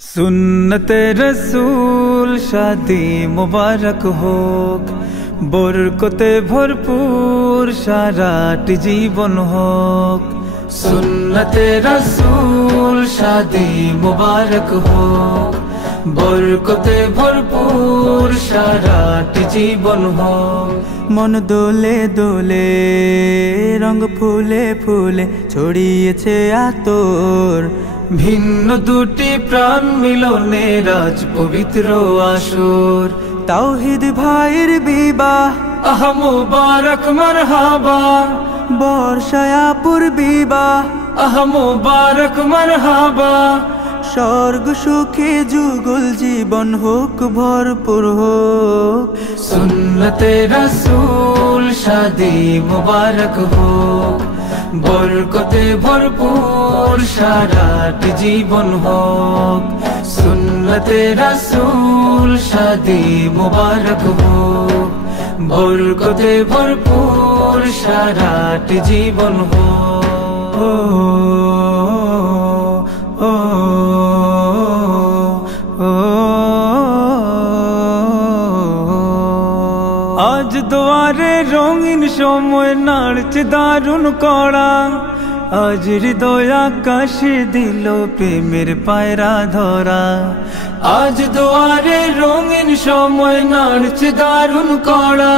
सुन्नते रसूल शादी मुबारक होक, बरकते भरपूर साराटी जीवन होक। सुन्नते रसूल शादी मुबारक होक, बरकते भरपूर साराटी जीवन होक। मन दोले दोले रंग फूले फूले ছড়িয়েছে আতর, ভিন্ন দুটি প্রাণ মিলনে রাজ পবিত্র আসর। তাওহীদ ভাইয়ের বিবাহ আহ মুবারক মারহাবা, বর্ষায়াপুর বিবাহ আহ মুবারক মারহাবা। স্বর্গ সুখে যুগল জীবন হোক ভরপুর হোক। সুন্নতে রাসূল শাদি মুবারক হোক, বরকতে ভরপুর সারাটি জীবন হোক। সুন্নতে রাসূল শাদি মুবারক হোক, বরকতে ভরপুর সারাটি জীবন হোক। আজ দুয়ারে রঙিন সময় নাড়ছে দারুণ কড়া, আজ হৃদয় আকাশে দিল প্রেমের পায়রা ধরা। আজ দুয়ারে রঙিন সময় নাড়ছে দারুণ কড়া।